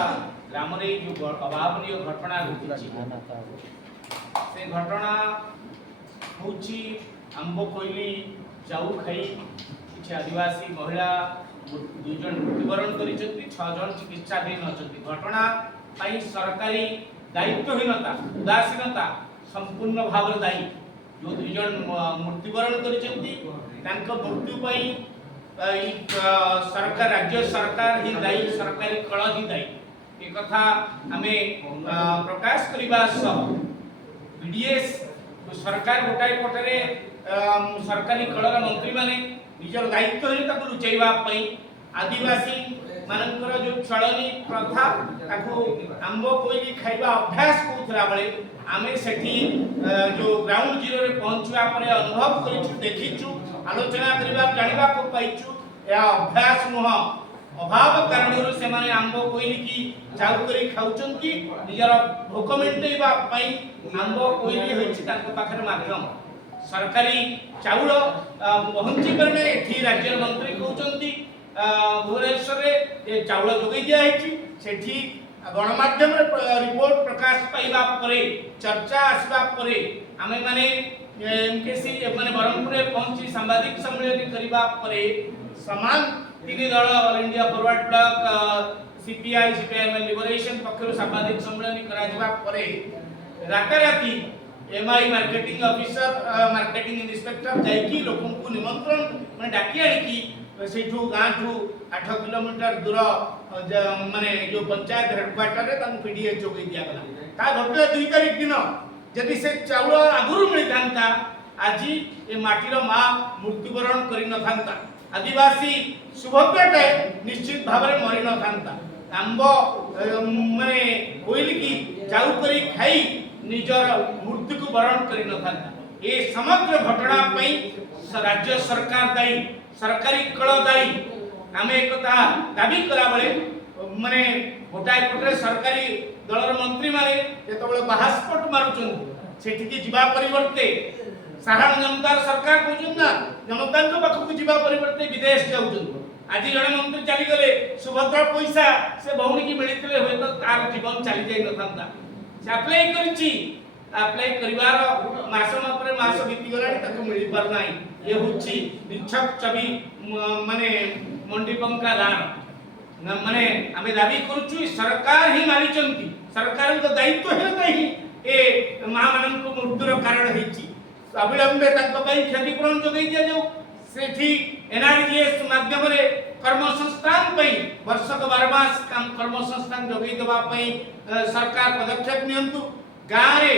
ग्राम जो अभावन घटना घटी से घटना हूँ आंब कोईली जाऊ खाई किसी आदिवासी महिला दुई जन मृत्युवरण कर चिकित्साधीन अच्छा घटना सरकारी दायित्वहीनता उदासीनता संपूर्ण भाव दायी जो दुई जन मृत्युवरण कर मृत्यु सरकार राज्य सरकार ही दायी सरकारी कल ही दायी एक कथा आमे प्रकाश करबा बीडीएस सरकार गोटाए पटरे सरकारी कलर मंत्री माने निजर दायित्व लुचाइबा आदिवासी मानकर जो चलनी प्रथा ताको आंब कोईली खाइबा अभ्यास होउथला बेले आमे सेठी जो ग्राउंड जीरो रे पहुंचवा परे अनुभव करिछु देखिछु आलोचना करबा जानिबा को पाइछु या अभ्यास नुह अभाव कारण से माने आंब कोईली की चाउ करी खाउचंती निजर भोक मेंटेबा पई आंब कोईली होइछि ताको पाखरे माध्यम सरकारी चाउल पहुंची परने एठी राज्य मंत्री कहउचंती भुवनेश्वर रे चाउल जोगै दिया हेछि सेठी गणमाध्यम रिपोर्ट प्रकाश पाइबा परे चर्चा आसबा परे आमे माने एमकेसी माने बरमपुर रे पहुंची सांबादिक सम्मेलन करिबा परे समान तीन दल all India forward bloc CPI CPI liberation पक्षर सांबादिक सम्मेलन करा जिबा परे राताराती एमआई मार्केटिंग ऑफिसर मार्केटिंग इंस्पेक्टर जायकी लोकन को निमंत्रण माने डाकी आनी सेठू गां ठू 8 किलोमीटर दूर माने जो पंचायत हेडक्वार्टर रे तन पीडीएस जोगै दिया गला ता घटले 2 तारीख दिन जदि से चाउल आगुरु मिली थांता आजी ए माटीर मा मृत्युवरण करि न थांता आदिवासी सुभद्रटे निश्चित भाव में मरी न थांता आंब माने कोइली की जाऊ करी खाई निजर मृत्यु को वरण करि न थांता ए समग्र घटना पई राज्य सरकार दायी सरकारी कल दायी आमे एकता दाबी करा बळे माने गोटाए पटरे सरकारी दलर मंत्री माने जेतबळे बाहास्पट मारुचन सेठी की जिबा परिवर्ते साधारण जनता सरकार कहउछन ना जनता को पाखु जिबा परिवर्ते विदेश जाउछन आज जण मंत्री चली गले सुभद्रा पैसा से बहुनी की मिलितले होय तो तार जीवन चली जाय न थांता से अप्लाई करछि अप्लाई करिवार मास मापरे मास बीती गलानी ताको मिलि पार नाही ये होछि निछक छवि माने मंडी पंका दान माने आमे दाबी करूछु सरकार ही मारिचंती सरकार को दायित्व है नहीं ए महामानन को मृत्युर कारण हेछि अविलंबे तक क्षतिपूरण जोगई दिया जाऊ सेठी एनआरजीएस माध्यम रे कर्म संस्थान पई वर्षक 12 मास काम कर्म संस्थान जोगई देबा पई सरकार पदक्षेप नियंतु गां रे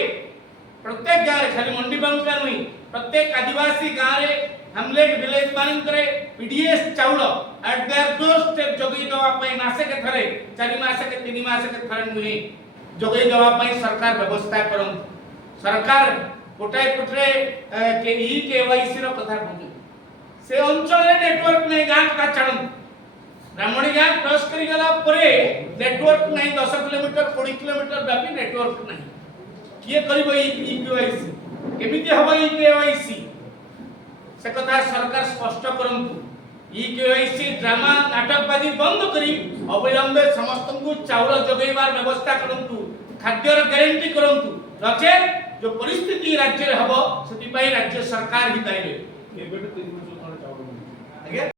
प्रत्येक गां रे खाली मंडी बंका नहीं प्रत्येक आदिवासी गां रे हमलेट विलेज मानिंग करे पीडीएस चाउल एट देयर डोर स्टेप जोगई देबा पई मासे के थरे 4 मासे के 3 मासे के थरे नहीं जोगई देबा पई सरकार व्यवस्था करन सरकार गोटाए पटरे के ई केवाईसी रो कथा कहू से अंचल रे नेटवर्क नै गां का चढ़न ब्राह्मणी गां क्रॉस करी गला परे नेटवर्क नै 10 किलोमीटर 20 किलोमीटर व्यापी नेटवर्क नै किए करबो ई केवाईसी केमिति हबो ई केवाईसी से कथा सरकार स्पष्ट करंतु ई केवाईसी ड्रामा नाटकबाजी बंद करी अविलंबे समस्त को चाउल जोगैबार व्यवस्था करंतु खाद्यर गारंटी करंतु रचे जो परिस्थिति राज्य रे हबो सेति पई राज्य सरकार ही दायी